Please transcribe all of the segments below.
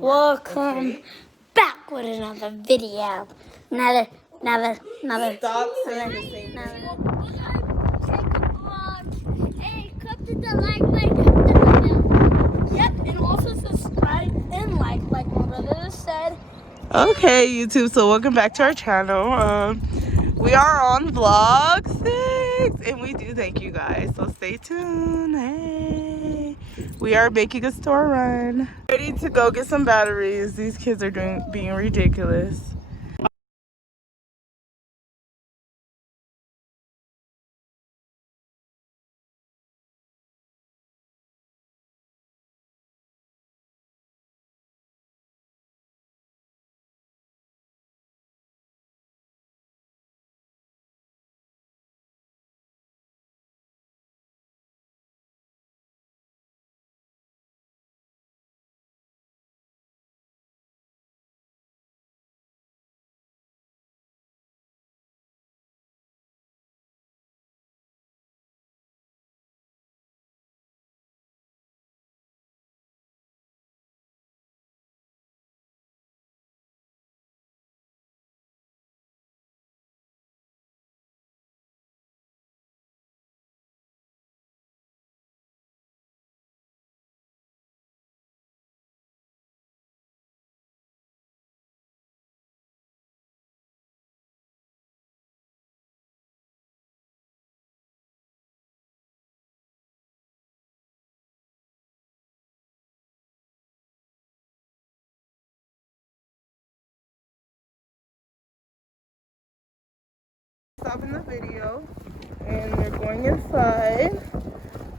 Welcome back with another video. Another. Stop saying the same thing. Hey, click the like button, click the bell. Yep, and also subscribe and like my brother said. Okay, YouTube, so welcome back to our channel. We are on vlog 6, and we do thank you guys, so stay tuned. Hey, we are making a store run. Ready to go get some batteries. These kids are being ridiculous. Stopping the video, and we're going inside.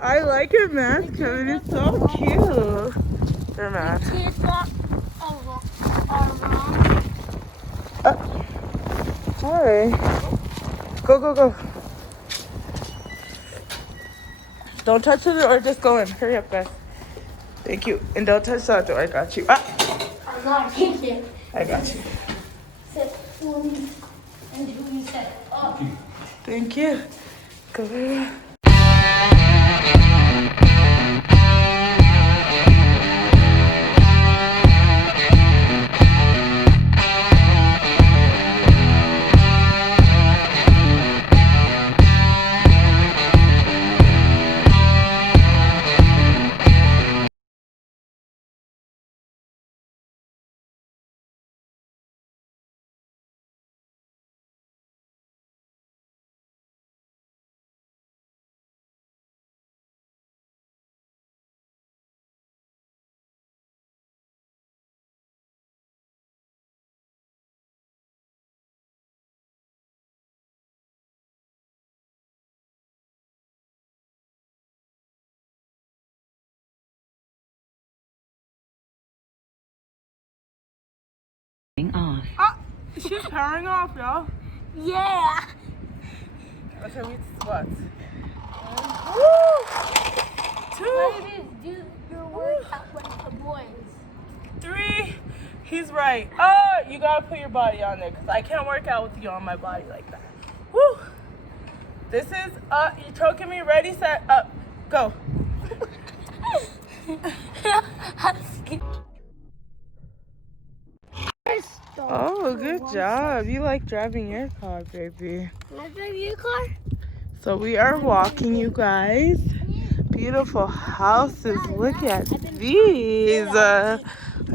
I like your mask, Kevin. It's so cute. Your mask. Sorry. Go. Don't touch the door, just go in. Hurry up, guys. Thank you. And don't touch that door. I got you. Ah. I got you. Thank you. Go. Off. Ah, she's powering off, y'all. Yeah. Okay, we squats. 2. Ladies, do your workout like the boys. 3. He's right. You gotta put your body on there, because I can't work out with you on my body like that. Woo! This is, you're choking me. Ready, set, up, go. Oh, good job. You like driving your car, baby. Can I drive your car? So we are walking, you guys. Beautiful houses. Look at these. I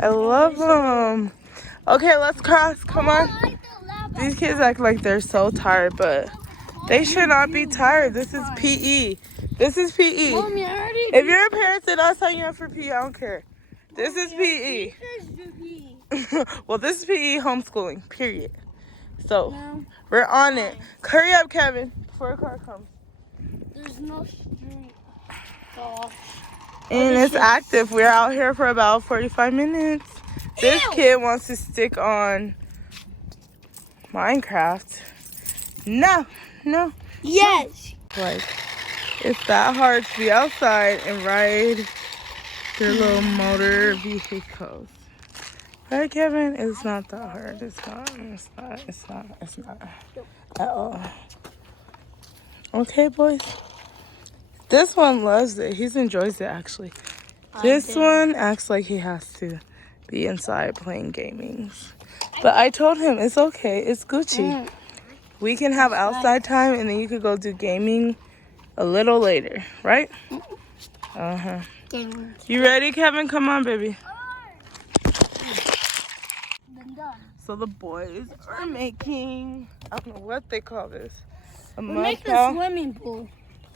love them. Okay, let's cross. Come on. These kids act like they're so tired, but they should not be tired. This is PE. This is PE. If your parents did not sign you up for PE, I don't care. This is PE. Well, this is PE homeschooling, period. So, we're on it. Hurry up, Kevin, before a car comes. There's no street. Gosh. And it's active. We're out here for about 45 minutes. This kid wants to stick on Minecraft. No. Yes. Like, it's that hard to be outside and ride their little motor vehicles. Right, Kevin? It's not that hard. It's not at all. Okay, boys. This one loves it. He enjoys it, actually. This one acts like he has to. be inside playing gamings. But I told him it's okay. It's Gucci. We can have outside time and then you could go do gaming a little later, right? Uh-huh. You ready, Kevin? Come on, baby. So the boys are making, I don't know what they call this. A mud a swimming pool.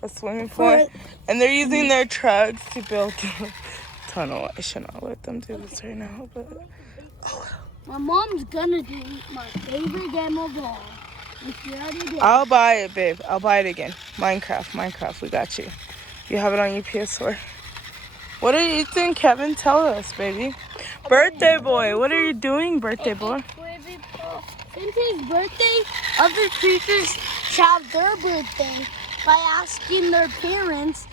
A swimming pool. And they're using their trucks to build the tunnel. I should not let them do this right now, but oh well. My mom's gonna do my favorite game of all. And she already did. I'll buy it, babe. I'll buy it again. Minecraft. We got you. You have it on your PS4. What are you doing, Kevin? Tell us, baby. Birthday boy. What are you doing, birthday boy? Since his birthday, other creatures shout their birthday by asking their parents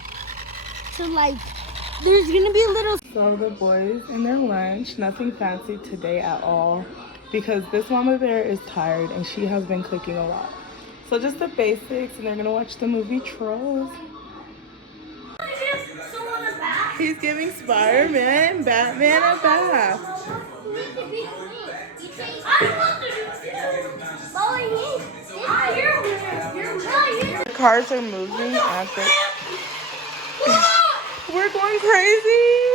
to, like, there's gonna be a little. So the boys in their lunch, nothing fancy today at all, because this mama bear is tired and she has been cooking a lot. So just the basics, and they're gonna watch the movie Trolls. He's giving Spider-Man and Batman a bath. The cars are moving at the... We're going crazy.